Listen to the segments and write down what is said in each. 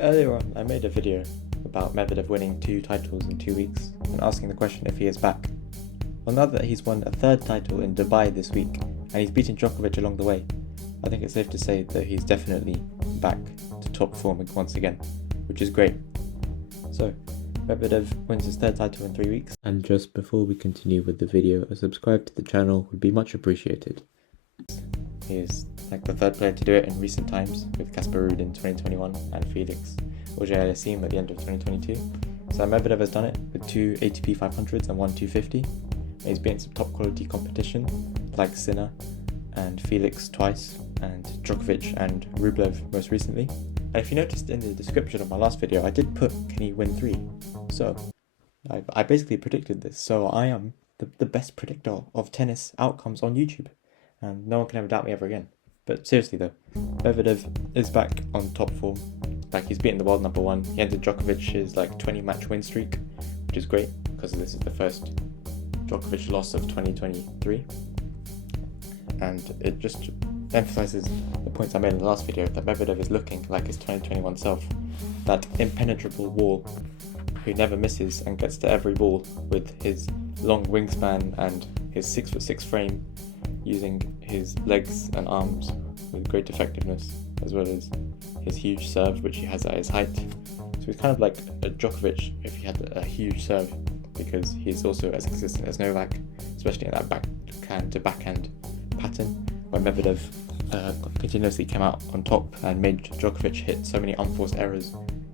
Earlier on, I made a video about Medvedev winning 2 titles in 2 weeks and asking the question if he is back. Well, now that he's won a third title in Dubai this week and he's beaten Djokovic along the way, I think it's safe to say that he's definitely back to top form once again, which is great. So, Medvedev wins his third title in 3 weeks. And just before we continue with the video, a subscribe to the channel would be much appreciated. He is like the third player to do it in recent times, with Casper Ruud in 2021 and Felix Auger-Aliassime at the end of 2022. So Medvedev has done it with 2 ATP 500s and 1 250. And he's beaten some top quality competition like Sinner and Felix twice, and Djokovic and Rublev most recently. And if you noticed in the description of my last video, I did put, can he win 3? So I basically predicted this, so I am the best predictor of tennis outcomes on YouTube. And no one can ever doubt me ever again. But seriously though, Medvedev is back on top form. Like, he's beaten the world number 1. He ended Djokovic's 20 match win streak, which is great because this is the first Djokovic loss of 2023. And it just emphasizes the points I made in the last video, that Medvedev is looking like his 2021 self. That impenetrable wall who never misses and gets to every ball with his long wingspan and his 6'6" frame, using his legs and arms with great effectiveness, as well as his huge serve, which he has at his height. So he's kind of like a Djokovic if he had a huge serve, because he's also as consistent as Novak, especially in that backhand to backhand pattern, where Medvedev continuously came out on top and made Djokovic hit so many unforced errors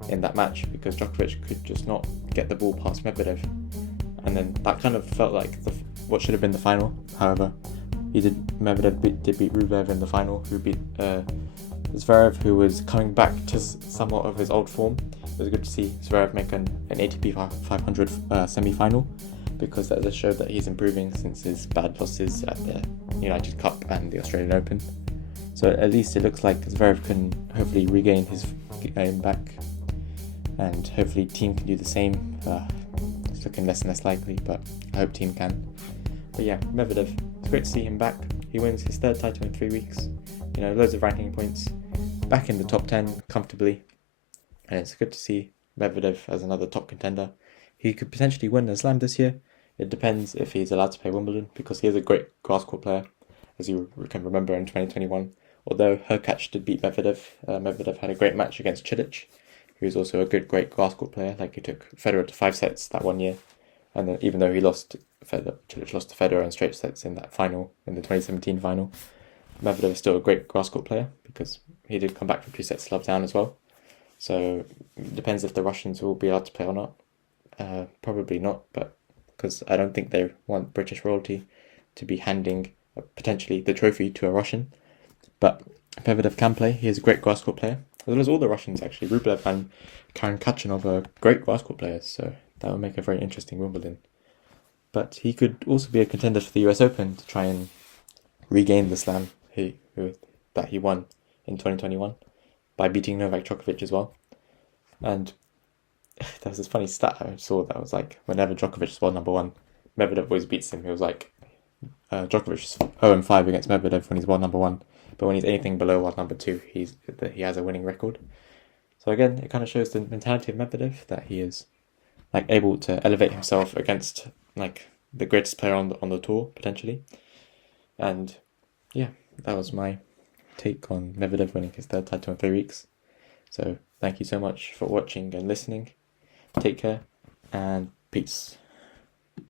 in that match, because Djokovic could just not get the ball past Medvedev. And then that kind of felt like what should have been the final. However, Medvedev did beat Rublev in the final, who beat Zverev, who was coming back to somewhat of his old form. It was good to see Zverev make an ATP 500 semi-final, because that just showed that he's improving since his bad losses at the United Cup and the Australian Open. So at least it looks like Zverev can hopefully regain his game back, and hopefully Team can do the same. It's looking less and less likely, but I hope Team can. But yeah, Medvedev, it's great to see him back. He wins his third title in 3 weeks. Loads of ranking points, back in the top 10 comfortably. And it's good to see Medvedev as another top contender. He could potentially win a slam this year. It depends if he's allowed to play Wimbledon, because he is a great grass court player, as you can remember in 2021. Although Hurkacz did beat Medvedev, Medvedev had a great match against Cilic, who is also a great grass court player. Like, he took Federer to 5 sets that one year. And then even though Cilic lost to Federer in straight sets in that final, in the 2017 final, Medvedev is still a great grass court player, because he did come back from 2 sets to love down as well. So it depends if the Russians will be allowed to play or not. Probably not, but because I don't think they want British royalty to be handing potentially the trophy to a Russian. But Medvedev can play. He is a great grass court player, as well as all the Russians actually. Rublev and Karen Khachanov are great grass court players, so that would make a very interesting Wimbledon. But he could also be a contender for the US Open to try and regain the slam that he won in 2021 by beating Novak Djokovic as well. And there was this funny stat I saw that was like, whenever Djokovic is world number 1, Medvedev always beats him. It was like Djokovic is 0-5 against Medvedev when he's world number 1, but when he's anything below world number 2, he has a winning record. So again, it kind of shows the mentality of Medvedev, that he is able to elevate himself against the greatest player on the tour potentially. And yeah, that was my take on Medvedev winning his third title in 3 weeks. So thank you so much for watching and listening. Take care and peace.